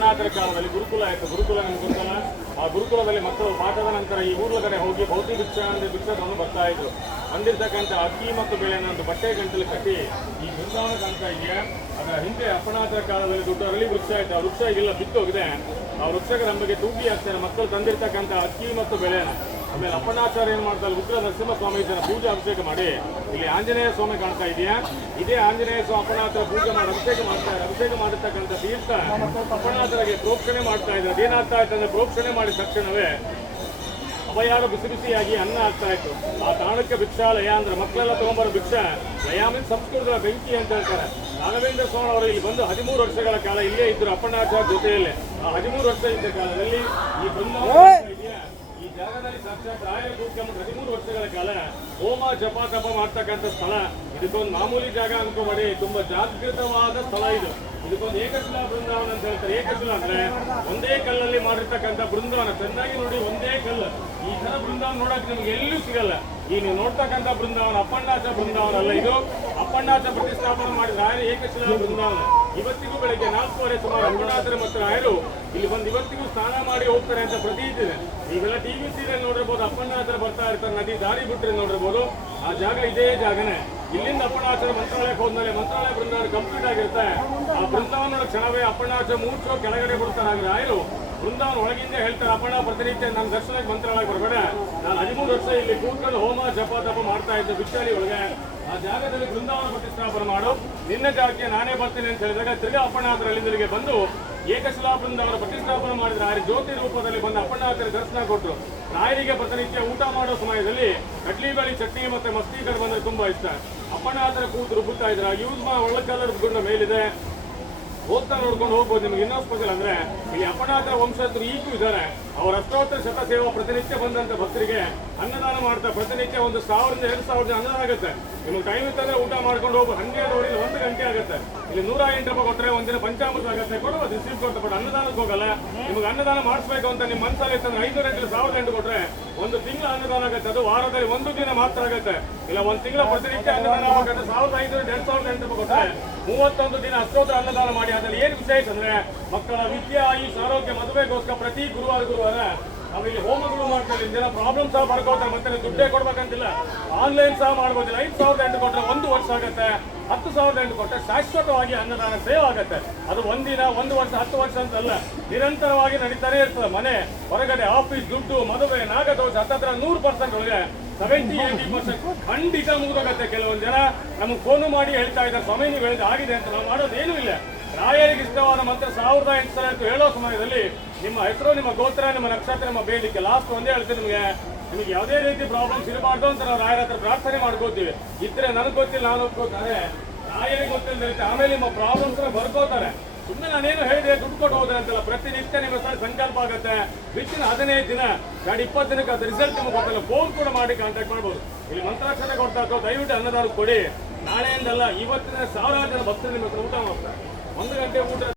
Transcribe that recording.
ಅನಾಥರ ಕಾಲದಲ್ಲಿ ಗುರುಕುಲ ಆಯಿತು. ಗುರುಕುಲ ಗೊತ್ತಲ್ಲ. ಆ ಗುರುಕುಲದಲ್ಲಿ ಮಕ್ಕಳು ಪಾಠದ ನಂತರ ಈ ಊರ್ಲ ಕಡೆ ಹೋಗಿ ಭೌತಿ ಭಿಕ್ಷ ಅಂದ್ರೆ ಭಿಕ್ಷವನ್ನು ಬರ್ತಾ ಇದ್ರು. ಬಂದಿರ್ತಕ್ಕಂಥ ಅಕ್ಕಿ ಮತ್ತು ಬೆಳೆಯನ್ನು ಒಂದು ಬಟ್ಟೆ ಗಂಟಲು ಕಟ್ಟಿ ಈ ಬೃಂದಾವನ ಕಾಣ್ತಾ ಇದೆಯಾ ಅದರ ಹಿಂದೆ ಅಪನಾಥರ ಕಾಲದಲ್ಲಿ ದೊಡ್ಡ ಅರಳಿ ವೃಕ್ಷ ಆಯ್ತು. ಆ ವೃಕ್ಷ ಈಗೆಲ್ಲ ಬಿತ್ತೋಗಿದೆ. ಆ ವೃಕ್ಷಕ್ಕೆ ನಮಗೆ ತೂಗಿ ಹಾಕ್ತಾರೆ ಮಕ್ಕಳು ತಂದಿರ್ತಕ್ಕಂಥ ಅಕ್ಕಿ ಮತ್ತು ಬೆಳೆನ. ಆಮೇಲೆ ಅಪ್ಪಣ್ಣಾಚಾರ್ಯ ಏನ್ ಮಾಡ್ತಾರೆ? ಉಗ್ರ ನರಸಿಂಹ ಸ್ವಾಮಿ ಇದನ್ನ ಪೂಜೆ ಅಭಿಷೇಕ ಮಾಡಿ ಇಲ್ಲಿ ಆಂಜನೇಯ ಸ್ವಾಮಿ ಕಾಣ್ತಾ ಇದೆಯಾ? ಇದೇ ಆಂಜನೇಯ ಸ್ವಾಮಿ ಅಪ್ಪಣಾಚಾರ ಪೂಜೆ ಮಾಡಿ ಅಭಿಷೇಕ ಮಾಡ್ತಾರೆ ಅಭಿಷೇಕ ಮಾಡಿರ್ತಕ್ಕಂಥ ತೀರ್ಥ ಅಪ್ಪನಾಥರಿಗೆ ಪ್ರೋಕ್ಷಣೆ ಮಾಡ್ತಾ ಇದ್ದಾರೆ. ಅದೇನಾಗ್ತಾ ಇತ್ತು ಅಂದ್ರೆ ಪ್ರೋಕ್ಷಣೆ ಮಾಡಿದ ತಕ್ಷಣವೇ ಅಭಯಾರ ಬಿಸಿ ಬಿಸಿಯಾಗಿ ಅನ್ನ ಆಗ್ತಾ ಇತ್ತು. ಆ ತಾಣಕ್ಕೆ ಭಿಕ್ಷಾಲಯ ಅಂದ್ರೆ ಮಕ್ಕಳೆಲ್ಲ ತಗೊಂಬರೋ ಭಿಕ್ಷ. ಲಯ ಮೀನ್ಸ್ ಸಂಸ್ಕೃತದ ಬೆಂಕಿ ಅಂತ ಹೇಳ್ತಾರೆ. ರಾಘವೇಂದ್ರ ಸ್ವಾಮಿ ಅವರು ಇಲ್ಲಿ ಬಂದು ಹದಿಮೂರು ವರ್ಷಗಳ ಕಾಲ ಇಲ್ಲೇ ಇದ್ರು ಅಪ್ಪಣ್ಣಾಚಾರ ಜೊತೆಯಲ್ಲೇ. ಆ ಹದಿಮೂರು ವರ್ಷ ಇದ್ದ ಕಾಲದಲ್ಲಿ ಈ ಈ ಜಾಗದಲ್ಲಿ ಸಾಕ್ಷಾತ್ ಕೂತ್ಕೊಂಡು ಹದಿಮೂರು ವರ್ಷಗಳ ಕಾಲ ಹೋಮ ಜಪ ತಪ ಮಾಡ್ತಕ್ಕಂಥ ಸ್ಥಳ. ಇದಕ್ಕೊಂದು ಮಾಮೂಲಿ ಜಾಗ ಅನ್ಕೋಬೇಡಿ ತುಂಬಾ ಜಾಗೃತವಾದ ಸ್ಥಳ ಇದು. ಇದಕ್ಕೊಂದು ಏಕಶಿಲಾ ಬೃಂದಾವನ ಅಂತ ಹೇಳ್ತಾರೆ. ಏಕಶಿಲಾ ಅಂದ್ರೆ ಒಂದೇ ಕಲ್ಲಲ್ಲಿ ಮಾಡಿರ್ತಕ್ಕಂಥ ಬೃಂದಾವನ. ಚೆನ್ನಾಗಿ ನೋಡಿ ಒಂದೇ ಕಲ್ಲು. ಈ ತರ ಬೃಂದಾವನ ನೋಡಕ್ ನಿಮ್ಗೆ ಎಲ್ಲೂ ಸಿಗಲ್ಲ. ಈ ನೀವು ನೋಡ್ತಕ್ಕಂಥ ಬೃಂದಾವನ ಅಪ್ಪಣ್ಣಾಚ ಬೃಂದಾವನ ಅಲ್ಲ ಇದು. ಅಪ್ಪಣ್ಣಾಚ ಪ್ರತಿಷ್ಠಾಪನೆ ಮಾಡಿದ ಏಕಶಿಲಾ ಬೃಂದಾವನ. ಇವತ್ತಿಗೂ ಬೆಳಗ್ಗೆ ನಾಲ್ಕೂವರೆ ಸುಮಾರು ಅಪ್ಪಣ್ಣಾಚರ ಮತ್ತು ರಾಯರು ಇಲ್ಲಿ ಬಂದು ಇವತ್ತಿಗೂ ಸ್ನಾನ ಮಾಡಿ ಹೋಗ್ತಾರೆ ಅಂತ ಪ್ರತೀತಿ ಇದೆ. ಈಗೆಲ್ಲ ಟಿವಿ ಸೀರಿಯಲ್ ನೋಡಿರ್ಬೋದು ಅಪ್ಪಣ್ಣಾಚರ ಬರ್ತಾ ಇರ್ತಾರೆ, ನದಿ ದಾರಿ ಬಿಟ್ಟರೆ ನೋಡಿರ್ಬೋದು. ಆ ಜಾಗ ಇದೇ ಜಾಗನೇ. ಇಲ್ಲಿಂದ ಅಪ್ಪಣಾಚಾರ ಮಂತ್ರಾಲಯಕ್ಕೆ ಹೋದ್ಮೇಲೆ ಮಂತ್ರಾಲಯ ಬೃಂದಾವನ ಕಂಪ್ಲೀಟ್ ಆಗಿರುತ್ತೆ. ಆ ಬೃಂದಾವನ ಕ್ಷಣವೇ ಅಪ್ಪಣಾಚಾರ ಮೂರ್ಛೋ ಕೆಳಗಡೆ ಬಿಡ್ತಾರೆ ಆದ್ರೆ ಆಯ್ಲು, ಬೃಂದಾವನ ಒಳಗಿಂದ ಹೇಳ್ತಾರೆ ಅಪ್ಪಣ ಪ್ರತಿನಿತ್ಯ ನನ್ನ ದರ್ಶನಕ್ಕೆ ಮಂತ್ರಾಲಯಕ್ಕೆ ಬರಬೇಡ. ನಾನು ಹದಿಮೂರು ವರ್ಷ ಇಲ್ಲಿ ಕೂತ್ಕೊಂಡು ಹೋಮ, ಜಪ, ತಪ ಮಾಡ್ತಾ ಇದ್ದೆ ಬಿಚ್ಚಾಳಿ ಒಳಗೆ. ಆ ಜಾಗದಲ್ಲಿ ಬೃಂದಾವನ ಪ್ರತಿಷ್ಠಾಪನೆ ಮಾಡು. ನಿನ್ನ ಜಾಗಕ್ಕೆ ನಾನೇ ಬರ್ತೀನಿ ಅಂತ ಹೇಳಿದಾಗ ತಿರ್ಗಾ ಅಪ್ಪಣಾಚಾರ ಅಲ್ಲಿಂದಲಿಗೆ ಬಂದು ಏಕಶಿಲಾ ಬೃಂದಾವನ ಪ್ರತಿಷ್ಠಾಪನೆ ಮಾಡಿದ್ರೆ ಆ ಜ್ಯೋತಿ ರೂಪದಲ್ಲಿ ಬಂದು ಅಪ್ಪಣಾಚಾರ ದರ್ಶನ ಕೊಟ್ಟರು. ರಾಯರಿಗೆ ಪ್ರತಿನಿತ್ಯ ಊಟ ಮಾಡೋ ಸಮಯದಲ್ಲಿ ಕಡ್ಲಿ ಬೇಳೆ ಚಟ್ನಿ ಮತ್ತೆ ಮಸ್ತಿ ಕಡೆ ಬಂದ್ರೆ ತುಂಬಾ ಇಷ್ಟ. ಅಪ್ಪಣ್ಣಾಥರ ಕೂತು ರುಬ್ಬುತ್ತಾ ಇದ್ರ. ಯೂಸ್ ಮಾ ಒಳ್ಳೆ ಕಲರ್ ಗುಂಡ ಮೇಲಿದೆ. ಹೋಗ್ತಾ ನೋಡ್ಕೊಂಡು ಹೋಗ್ಬೋದು. ನಿಮ್ಗೆ ಇನ್ನೂ ಸ್ಪೆಷಲ್ ಅಂದ್ರೆ ಇಲ್ಲಿ ಅಪನಾಥ ವಂಶಸ್ಥರು ಈಗೂ ಇದ್ದಾರೆ. ಅವರ ಅಷ್ಟೋತ್ತರ ಶತ ಸೇವಾ ಪ್ರತಿನಿತ್ಯ ಬಂದಂತ ಭಕ್ತರಿಗೆ ಅನ್ನದಾನ ಮಾಡ್ತಾ ಪ್ರತಿನಿತ್ಯ ಒಂದು ಸಾವಿರದಿಂದ ಎರಡು ಸಾವಿರದ ಅನ್ನದಾನ ಆಗುತ್ತೆ. ನಿಮ್ಗೆ ಟೈಮ್ ಇತ್ತಂದ್ರೆ ಊಟ ಮಾಡ್ಕೊಂಡು ಹೋಗ್ಬೋದು ಹನ್ನೆರಡುವರೆಗೆ ಒಂದು ಗಂಟೆ ಆಗುತ್ತೆ. ಇಲ್ಲಿ ನೂರ ಎಂಟು ರೂಪಾಯಿ ಕೊಟ್ಟರೆ ಒಂದಿನ ಪಂಚಾಮೃತ ಆಗುತ್ತೆ. ಕೊಡ್ಬೋದು ರಿಸೀವ್ ಕೊಟ್ಟು ಬಟ್ ಅನ್ನದಾನಕ್ಕೆ ಹೋಗಲ್ಲ. ನಿಮ್ಗೆ ಅನ್ನದಾನ ಮಾಡಿಸ್ಬೇಕು ಅಂತ ನಿಮ್ಮ ಮನಸ್ಸಲ್ಲಿ ಇತ್ತಂದ್ರೆ ಐನೂರ ಎಂಟು ಸಾವಿರದ ಎಂಟು ಕೊಟ್ರೆ ಒಂದು ತಿಂಗಳ ಅನ್ನದಾನ ಆಗುತ್ತೆ. ಅದು ವಾರದಲ್ಲಿ ಒಂದು ದಿನ ಮಾತ್ರ ಆಗುತ್ತೆ. ಇಲ್ಲ, ಒಂದು ತಿಂಗಳ ಪ್ರತಿನಿತ್ಯ ಅನ್ನದಾನ ಆಗುತ್ತೆ ಸಾವಿರದ ಐನೂರ ಎರಡು ಸಾವಿರದ ಎಂಟು ರೂಪಾಯಿ ಕೊಟ್ಟರೆ ಮೂವತ್ತೊಂದು ದಿನ ಅಷ್ಟೋತ್ತರ ಅನ್ನದಾನ ಮಾಡಿ ಅದ್ರಲ್ಲಿ ಏನು ವಿಶೇಷ ಅಂದ್ರೆ ಮಕ್ಕಳ ವಿದ್ಯೆ, ಆಯುಷ್, ಆರೋಗ್ಯ, ಮದುವೆಗೋಸ್ಕರ ಪ್ರತಿ ಗುರುವಾರ ಗುರುವಾರ ನಾವಿಲ್ಲಿ ಹೋಮಗಳು ಮಾಡ್ತಾರೆ. ಜನ ಪ್ರಾಬ್ಲಮ್ ಸಹ ಮಾಡ್ಕೊಳ್ತಾರೆ. ಮತ್ತೆ ದುಡ್ಡೇ ಕೊಡ್ಬೇಕಂತಿಲ್ಲ. ಆನ್ಲೈನ್ ಸಹ ಮಾಡ್ಬೋದಿಲ್ಲ. ಐದು ಸಾವಿರದ ಎಂಟು ಕೊಟ್ಟರೆ ಒಂದು ವರ್ಷ ಆಗುತ್ತೆ. ಹತ್ತು ಸಾವಿರದ ಎಂಟು ಕೊಟ್ಟರೆ ಶಾಶ್ವತವಾಗಿ ಅನ್ನದಾನ ಸೇವ್ ಆಗುತ್ತೆ. ಅದು ಒಂದಿನ, ಒಂದು ವರ್ಷ, ಹತ್ತು ವರ್ಷ ಅಂತಲ್ಲ. ನಿರಂತರವಾಗಿ ನಡೀತಾನೆ ಇರ್ತದೆ. ಮನೆ, ಹೊರಗಡೆ ಆಫೀಸ್ ದುಡ್ಡು, ಮದುವೆ, ನಾಗದೋಷ, ಹತ್ತತ್ರ ನೂರು ಪರ್ಸೆಂಟ್ ಒಳಗೆ ಸೆವೆಂಟಿ ಏಯ್ಟಿ ಪರ್ಸೆಂಟ್ ಖಂಡಿತ ಮುಗಿದೋಗತ್ತೆ. ಕೆಲವೊಂದು ಜನ ನಮಗೆ ಫೋನು ಮಾಡಿ ಹೇಳ್ತಾ ಇದ್ದಾರೆ. ಸ್ವಾಮಿ ನೀವು ಆಗಿದೆ ಅಂತ. ನಾವು ಮಾಡೋದೇನೂ ಇಲ್ಲ. ರಾಯರಿಗೆ ಇಷ್ಟವಾದ ಮಂತ್ರ ಸಾವಿರದ ಎಂಟು ಸಲ ಅಂತ ಹೇಳೋ ಸಮಯದಲ್ಲಿ ನಿಮ್ಮ ಹೆಸರು, ನಿಮ್ಮ ಗೋತ್ರ, ನಿಮ್ಮ ನಕ್ಷತ್ರ, ನಿಮ್ಮ ಬೇಡಿಕೆ ಲಾಸ್ಟ್ ಒಂದೇ ಹೇಳ್ತೀನಿ ನಿಮಗೆ. ನಿಮಗೆ ಯಾವುದೇ ರೀತಿ ಪ್ರಾಬ್ಲಮ್ಸ್ ಇರಬಾರ್ದು ಅಂತ ನಾವು ರಾಯರ ಹತ್ರ ಪ್ರಾರ್ಥನೆ ಮಾಡ್ಕೋತೀವಿ. ಇದ್ರೆ ನನಗೆ ಗೊತ್ತಿಲ್ಲ, ನಾನು ಒಪ್ಕೋತಾರೆ. ರಾಯರಿಗೆ ಗೊತ್ತಿಲ್ಲ ಆಮೇಲೆ ನಿಮ್ಮ ಪ್ರಾಬ್ಲಮ್ಸ್ ಬರ್ಕೋತಾರೆ. ಸುಮ್ಮನೆ ನಾನೇನು ಹೇಳಿದೆ, ದುಡ್ಡು ಕೊಟ್ಟು ಹೋದ್ರೆ ಅಂತಲ್ಲ, ಪ್ರತಿನಿತ್ಯ ನಿಮ್ಮ ಸಲ ಸಂಕಲ್ಪ ಆಗುತ್ತೆ. ಬಿಚ್ಚಿನ ಹದಿನೈದು ದಿನ ಎರಡು ಇಪ್ಪತ್ತು ದಿನಕ್ಕೆ ಅದು ರಿಸಲ್ಟ್ ನಿಮಗೆ ಗೊತ್ತಲ್ಲ ಫೋನ್ ಕೂಡ ಮಾಡಿ ಕಾಂಟ್ಯಾಕ್ಟ್ ಮಾಡ್ಬೋದು. ಇಲ್ಲಿ ಮಂತ್ರಾಕ್ಷರ ಕೊಡ್ತಾ ಇರ್ತಾವೆ ದಯವಿಟ್ಟು ಅನ್ನದಾರು ಕೊಡಿ. ನಾಳೆಯಿಂದಲ್ಲ, ಇವತ್ತಿನ ಸಾವಿರಾರು ಜನ ಭಕ್ತರು ನಿಮ್ಮ ಹತ್ರ ಊಟ ಮಾಡ್ತಾರೆ. ಒಂದು ಗಂಟೆ ಊಟ